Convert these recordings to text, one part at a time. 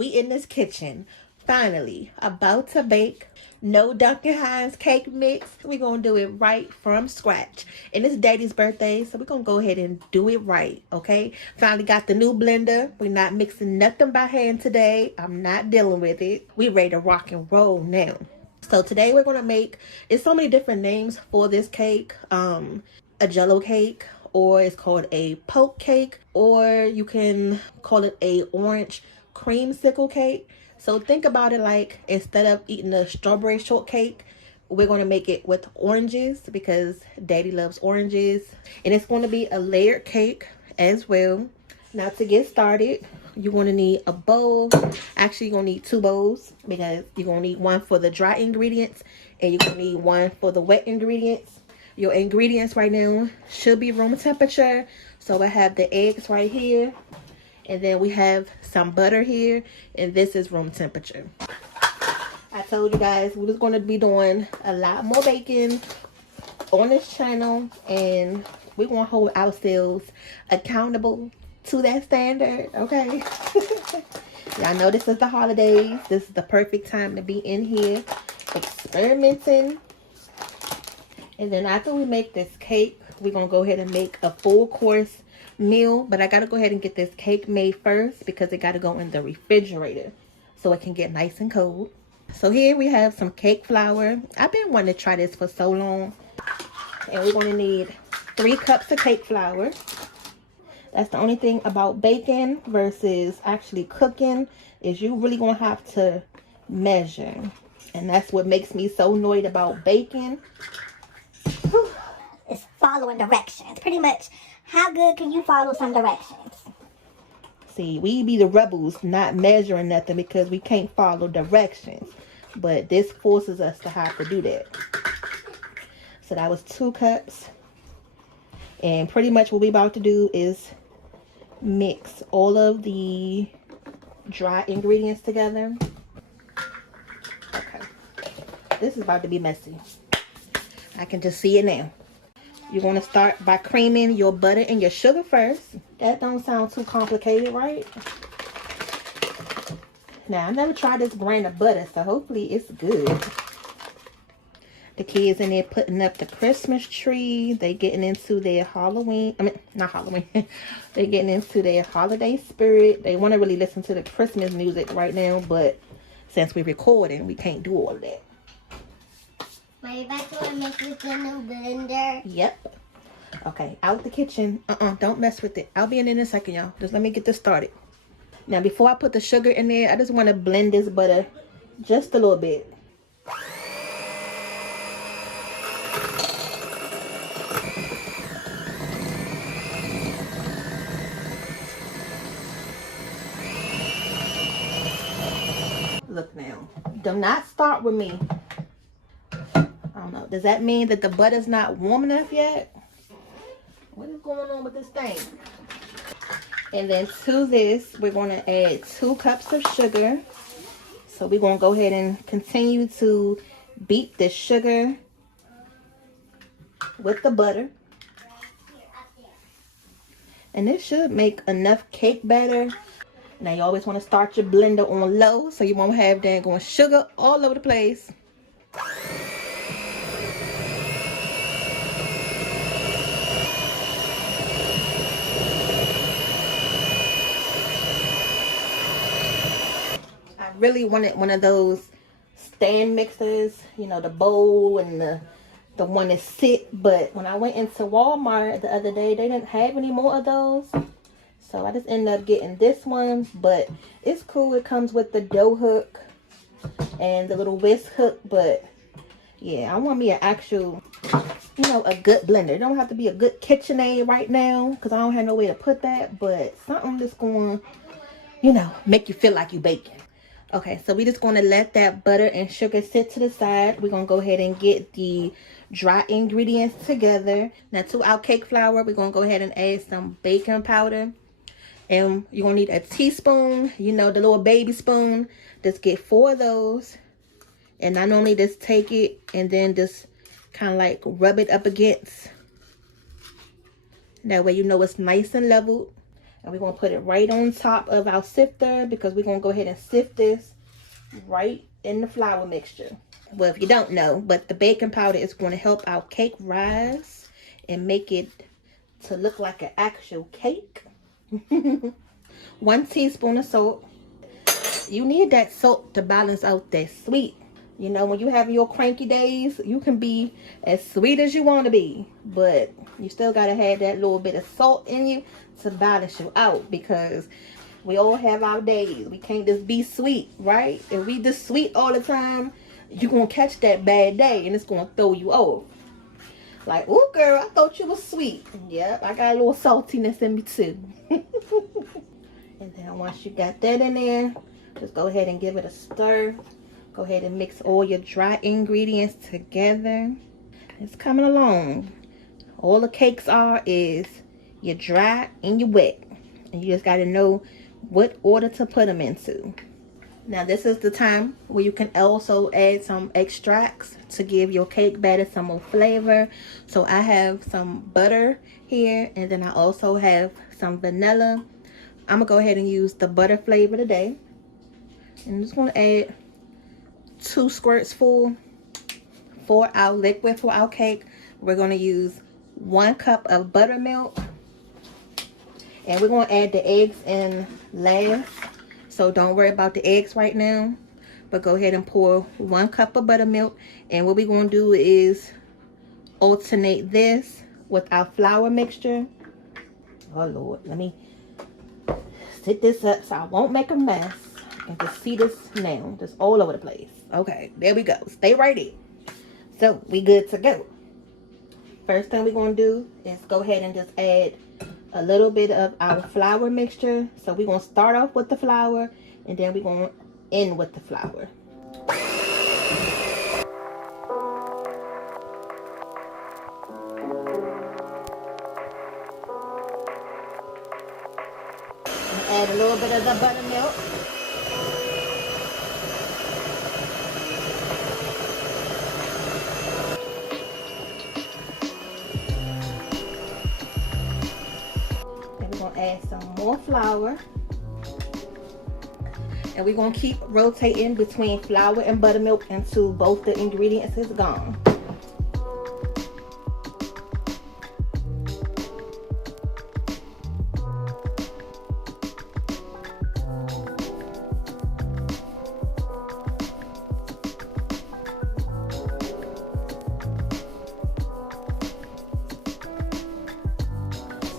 we in this kitchen, finally, about to bake. No Duncan Hines cake mix. We're going to do it right from scratch. And it's Daddy's birthday, so we're going to go ahead and do it right, okay? Finally got the new blender. We're not mixing nothing by hand today. I'm not dealing with it. We ready to rock and roll now. So today we're going to make, it's so many different names for this cake. A Jello cake, or it's called a poke cake, or you can call it a orange creamsicle cake. So think about it like, instead of eating a strawberry shortcake, we're going to make it with oranges because Daddy loves oranges. And it's going to be a layered cake as well. Now to get started, you're going to need a bowl. Actually, you're going to need 2 bowls because you're going to need one for the dry ingredients and you're going to need one for the wet ingredients. Your ingredients right now should be room temperature. So I have the eggs right here. And then we have some butter here. And this is room temperature. I told you guys we're just going to be doing a lot more baking on this channel. And we're going to hold ourselves accountable to that standard. Okay. Y'all know this is the holidays. This is the perfect time to be in here experimenting. And then after we make this cake, we're going to go ahead and make a full course meal. But I got to go ahead and get this cake made first because it got to go in the refrigerator so it can get nice and cold. So here we have some cake flour. I've been wanting to try this for so long. And we're going to need 3 cups of cake flour. That's the only thing about baking versus actually cooking is you really going to have to measure. And that's what makes me so annoyed about baking. It's following directions. Pretty much, how good can you follow some directions? See, we be the rebels not measuring nothing because we can't follow directions. But this forces us to have to do that. So that was 2 cups. And pretty much what we about to do is mix all of the dry ingredients together. Okay. This is about to be messy. I can just see it now. You're going to start by creaming your butter and your sugar first. That don't sound too complicated, right? Now, I never tried this brand of butter, so hopefully it's good. The kids in there putting up the Christmas tree. They getting into their Halloween. I mean, not Halloween. They're getting into their holiday spirit. They want to really listen to the Christmas music right now, but since we're recording, we can't do all of that. Maybe that's what I mix with the new blender. Yep. Okay, out the kitchen. Don't mess with it. I'll be in a second, y'all. Just let me get this started. Now, before I put the sugar in there, I just want to blend this butter just a little bit. Look now. Do not start with me. I don't know. Does that mean that the butter's not warm enough yet? What is going on with this thing? And then to this, we're going to add 2 cups of sugar. So we're going to go ahead and continue to beat the sugar with the butter. And this should make enough cake batter. Now you always want to start your blender on low so you won't have dang sugar all over the place. Really wanted one of those stand mixers, you know, the bowl and the one that sit. But when I went into Walmart the other day, they didn't have any more of those, so I just ended up getting this one. But it's cool. It comes with the dough hook and the little whisk hook. But yeah, I want me an actual, you know, a good blender. It don't have to be a good KitchenAid right now because I don't have no way to put that, but something that's going, you know, make you feel like you baking. Okay, so we're just going to let that butter and sugar sit to the side. We're going to go ahead and get the dry ingredients together. Now, to our cake flour, we're going to go ahead and add some baking powder. And you're going to need a teaspoon, you know, the little baby spoon. Just get 4 of those. And I normally just take it and then just kind of like rub it up against. That way you know it's nice and leveled. And we're going to put it right on top of our sifter because we're going to go ahead and sift this right in the flour mixture. Well, if you don't know, but the baking powder is going to help our cake rise and make it to look like an actual cake. 1 teaspoon of salt. You need that salt to balance out that sweet. You know, when you have your cranky days, you can be as sweet as you want to be, but you still got to have that little bit of salt in you to balance you out, because we all have our days. We can't just be sweet, right? If we just sweet all the time, you're going to catch that bad day and it's going to throw you off. Like, oh girl, I thought you was sweet. Yep, I got a little saltiness in me too. And then once you got that in there, just go ahead and give it a stir. Go ahead and mix all your dry ingredients together. It's coming along. All the cakes are is you're dry and you're wet. And you just got to know what order to put them into. Now this is the time where you can also add some extracts to give your cake batter some more flavor. So I have some butter here, and then I also have some vanilla. I'm going to go ahead and use the butter flavor today. And I'm just going to add 2 squirts full for our liquid for our cake. We're going to use 1 cup of buttermilk, and we're going to add the eggs in last, so don't worry about the eggs right now, but go ahead and pour 1 cup of buttermilk. And what we're going to do is alternate this with our flour mixture. Oh Lord, let me sit this up so I won't make a mess. And just see this now, just all over the place. Okay, there we go. Stay right there. So we good to go. First thing we're going to do is go ahead and just add a little bit of our flour mixture. So we're going to start off with the flour, and then we're going to end with the flour. Add a little bit of the buttermilk. Add some more flour, and we're going to keep rotating between flour and buttermilk until both the ingredients is gone.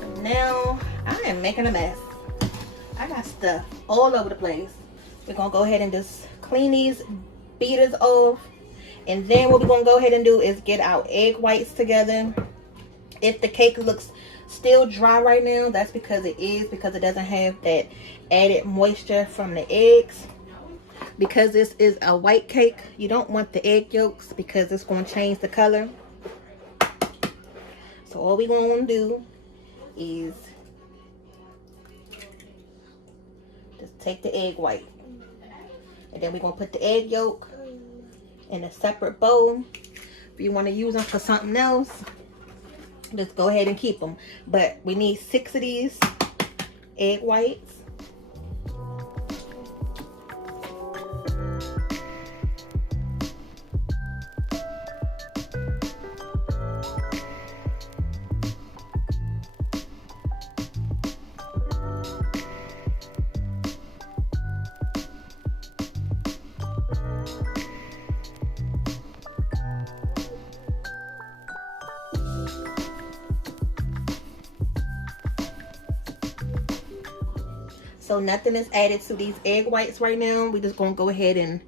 So now I am making a mess. I got stuff all over the place. We're going to go ahead and just clean these beaters off. And then what we're going to go ahead and do is get our egg whites together. If the cake looks still dry right now, that's because it doesn't have that added moisture from the eggs. Because this is a white cake, you don't want the egg yolks because it's going to change the color. So all we're going to do is just take the egg white, and then we're going to put the egg yolk in a separate bowl. If you want to use them for something else, just go ahead and keep them. But we need 6 of these egg whites. So nothing is added to these egg whites right now. We're just going to go ahead and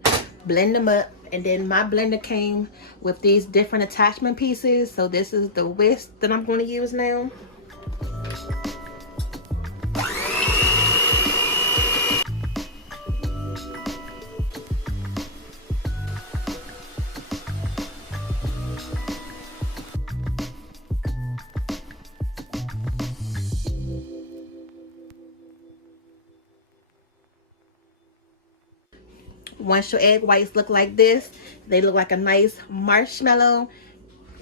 blend them up. And then my blender came with these different attachment pieces. So this is the whisk that I'm going to use now. Once your egg whites look like this, they look like a nice marshmallow,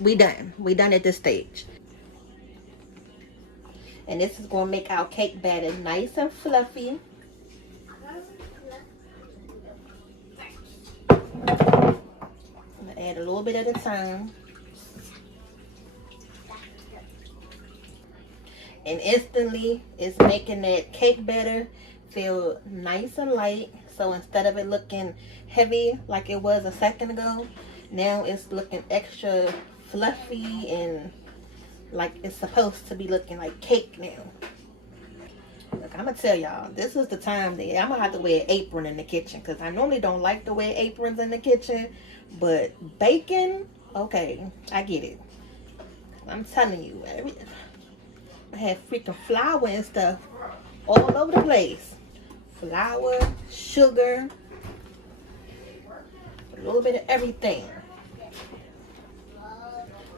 we done at this stage. And this is going to make our cake batter nice and fluffy. I'm going to add a little bit at a time. And instantly, it's making that cake batter feel nice and light. So instead of it looking heavy like it was a second ago, now it's looking extra fluffy and like it's supposed to be looking like cake now. Look, I'm gonna tell y'all, this is the time that I'm gonna have to wear an apron in the kitchen, because I normally don't like to wear aprons in the kitchen, but baking, okay, I get it. I'm telling you, I have freaking flour and stuff all over the place. Flour, sugar, a little bit of everything.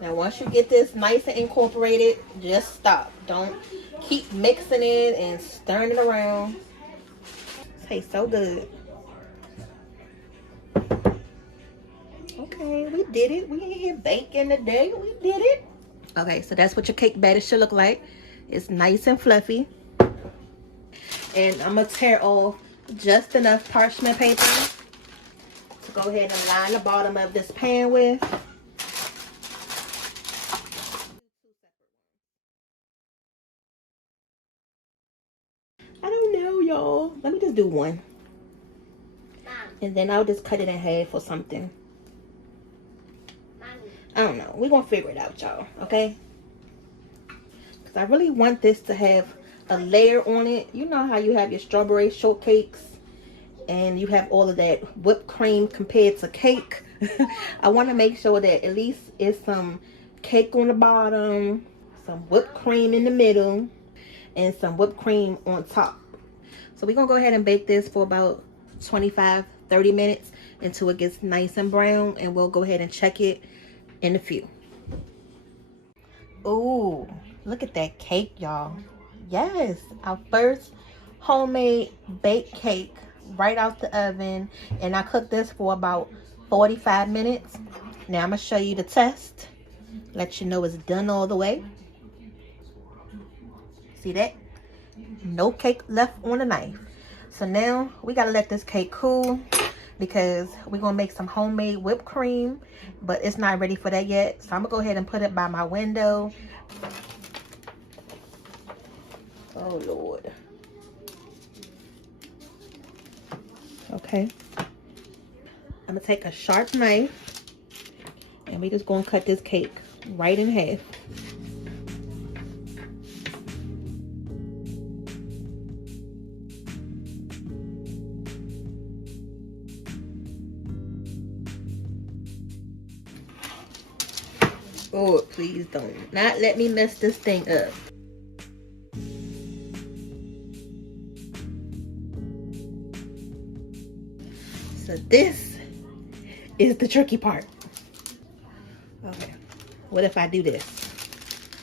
Now once you get this nice and incorporated, just stop. Don't keep mixing it and stirring it around. It tastes so good. Okay, we did it. We ain't here baking today. We did it. Okay, so that's what your cake batter should look like. It's nice and fluffy. And I'm gonna tear off just enough parchment paper to go ahead and line the bottom of this pan with. I don't know, y'all. Let me just do one. And then I'll just cut it in half or something. I don't know. We're going to figure it out, y'all. Okay? Because I really want this to have a layer on it. You know how you have your strawberry shortcakes and you have all of that whipped cream compared to cake. I want to make sure that at least it's some cake on the bottom, some whipped cream in the middle, and some whipped cream on top. So we're going to go ahead and bake this for about 25-30 minutes until it gets nice and brown, and we'll go ahead and check it in a few. Oh, look at that cake, y'all. Yes, our first homemade baked cake right out the oven, and I cooked this for about 45 minutes. Now I'm gonna show you the test, let you know it's done all the way. See that? No cake left on the knife. So now we gotta let this cake cool, because we're gonna make some homemade whipped cream, but it's not ready for that yet. So I'm gonna go ahead and put it by my window. Oh Lord. Okay, I'm gonna take a sharp knife and we're just gonna cut this cake right in half. Oh, please don't not let me mess this thing up. So this is the tricky part. Okay, what if I do this?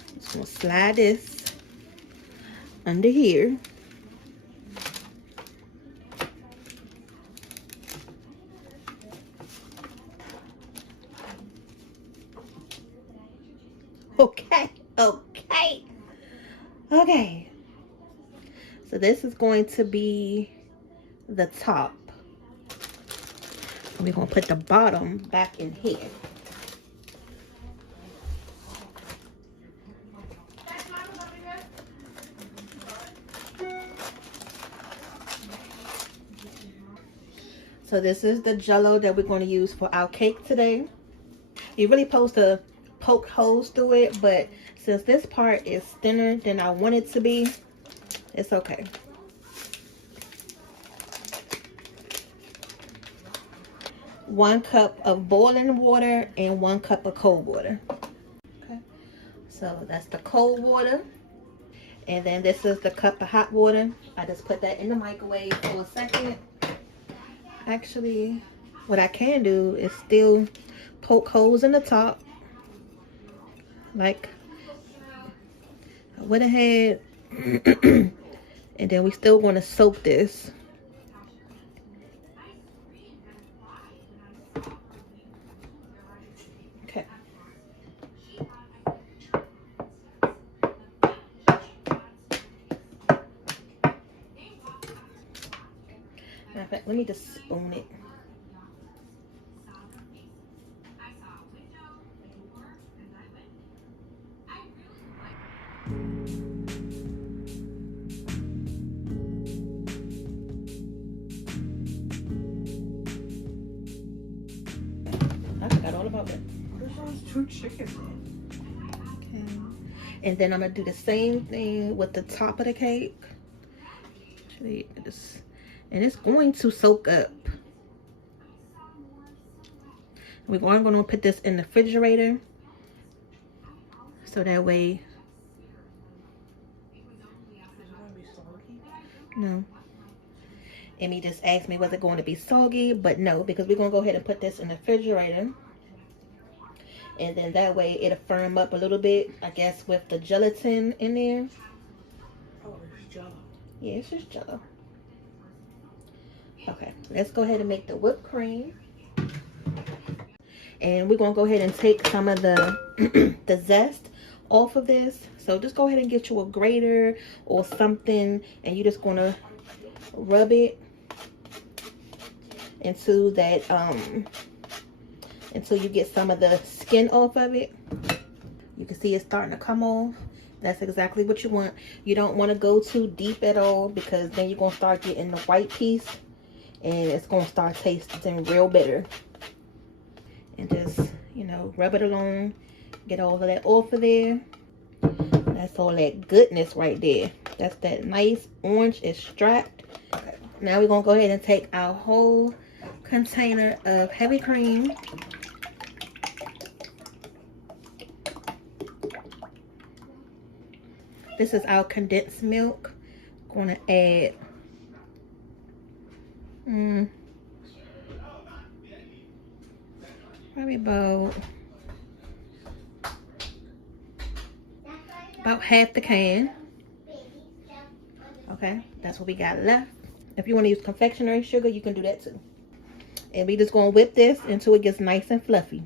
I'm just gonna slide this under here. Okay. So this is going to be the top. We're gonna put the bottom back in here. So this is the Jello that we're going to use for our cake today. You're really supposed to poke holes through it, but since this part is thinner than I want it to be, it's okay. One cup of boiling water and 1 cup of cold water. Okay, so that's the cold water. And then this is the cup of hot water. I just put that in the microwave for a second. Actually, what I can do is still poke holes in the top, like I went ahead. And then we still want to soak this. Let me just spoon it. I forgot all about that. There's 2 chickens. Okay. And then I'm gonna do the same thing with the top of the cake. And it's going to soak up. We're going to put this in the refrigerator, so that way. No. Amy just asked me was it going to be soggy, but no, because we're going to go ahead and put this in the refrigerator. And then that way it'll firm up a little bit, I guess, with the gelatin in there. Oh, it's Jello. Yeah, it's just Jello. Okay, let's go ahead and make the whipped cream. And we're going to go ahead and take some of the the zest off of this. So just go ahead and get you a grater or something, and you're just going to rub it into that until you get some of the skin off of it. You can see it's starting to come off. That's exactly what you want. You don't want to go too deep at all, because then you're going to start getting the white piece and it's going to start tasting real bitter. And just, you know, rub it along, get all of that off of there. That's all that goodness right there. That's that nice orange extract. Okay. Now we're going to go ahead and take our whole container of heavy cream. This is our condensed milk. Going to add probably about half the can. Okay, that's what we got left. If you want to use confectionery sugar, you can do that too. And we just going to whip this until it gets nice and fluffy.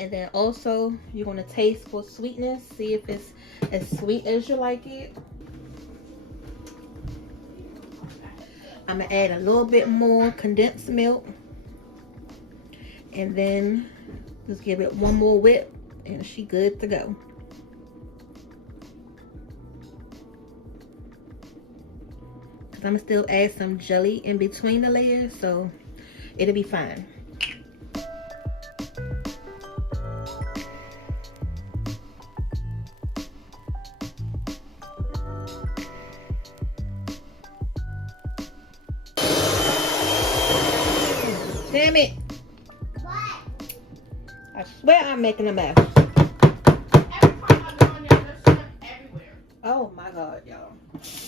And then also, you're going to taste for sweetness. See if it's as sweet as you like it. I'm going to add a little bit more condensed milk. And then just give it one more whip and she good to go. Because I'm going to still add some jelly in between the layers, so it'll be fine. Damn it. What? I swear I'm making a mess. Every time I go in there, there's stuff everywhere. Oh my God, y'all.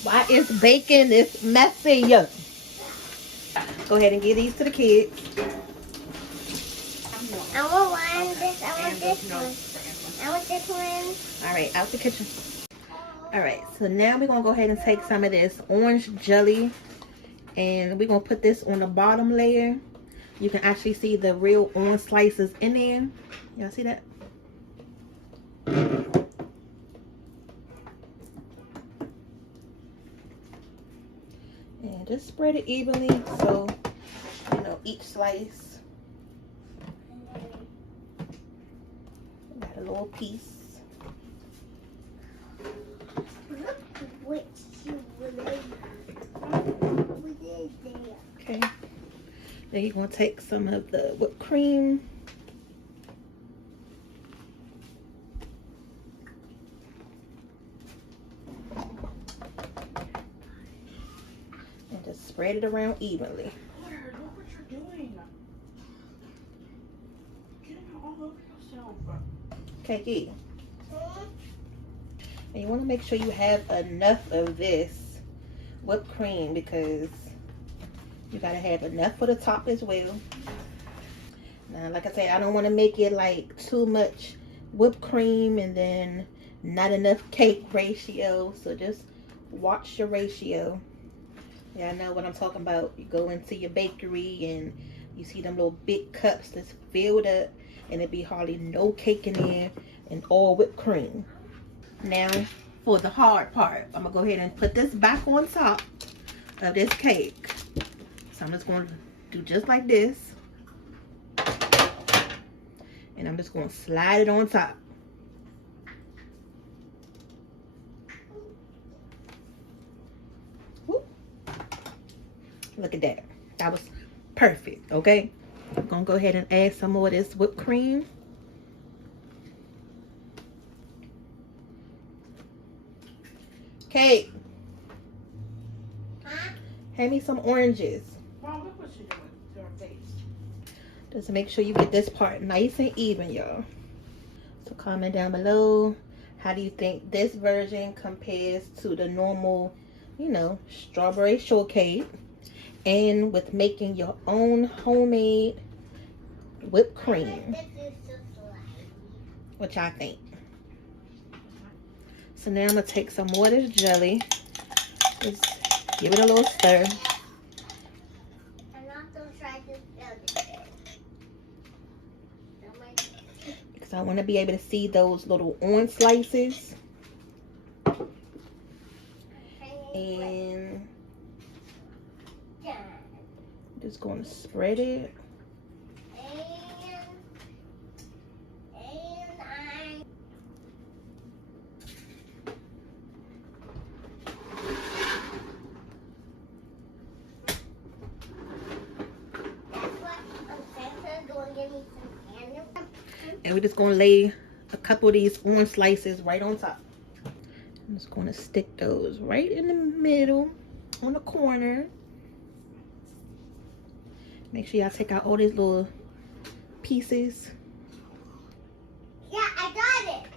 Why is bacon this messy? Go ahead and give these to the kids. I want one. I want this one. I want this one. All right, out the kitchen. All right, so now we're going to go ahead and take some of this orange jelly. And we're going to put this on the bottom layer. You can actually see the real orange slices in there. Y'all see that? And just spread it evenly so, you know, each slice got a little piece. Okay. Then you're going to take some of the whipped cream. And just spread it around evenly. Claire, look what you're doing. Getting it all over yourself. Okay, good. And you want to make sure you have enough of this whipped cream, because you got to have enough for the top as well. Now, like I said, I don't want to make it like too much whipped cream and then not enough cake ratio. So just watch your ratio. Yeah, I know what I'm talking about. You go into your bakery and you see them little big cups that's filled up, and it be hardly no cake in there and all whipped cream. Now for the hard part, I'm gonna go ahead and put this back on top of this cake. So I'm just gonna do just like this, and I'm just gonna slide it on top. Whoop. Look at that. That was perfect. Okay, I'm gonna go ahead and add some more of this whipped cream. Kate, hand me some oranges. Mom, look what you're doing to her face. Just to make sure you get this part nice and even, y'all. So comment down below, how do you think this version compares to the normal, you know, strawberry shortcake, and with making your own homemade whipped cream? What y'all think? So now I'm gonna take some more of this jelly, just give it a little stir. Because I want to be able to see those little orange slices. And just going to spread it. And we're just going to lay a couple of these orange slices right on top. I'm just going to stick those right in the middle, on the corner. Make sure y'all take out all these little pieces. Yeah, I got it.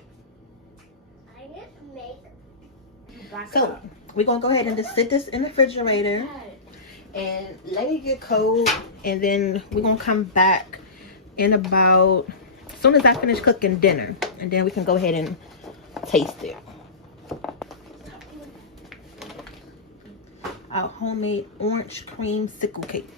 I just make. So we're going to go ahead and just sit this in the refrigerator and let it get cold. And then we're going to come back in about, as soon as I finish cooking dinner, and then we can go ahead and taste it. Our homemade orange cream sickle cake.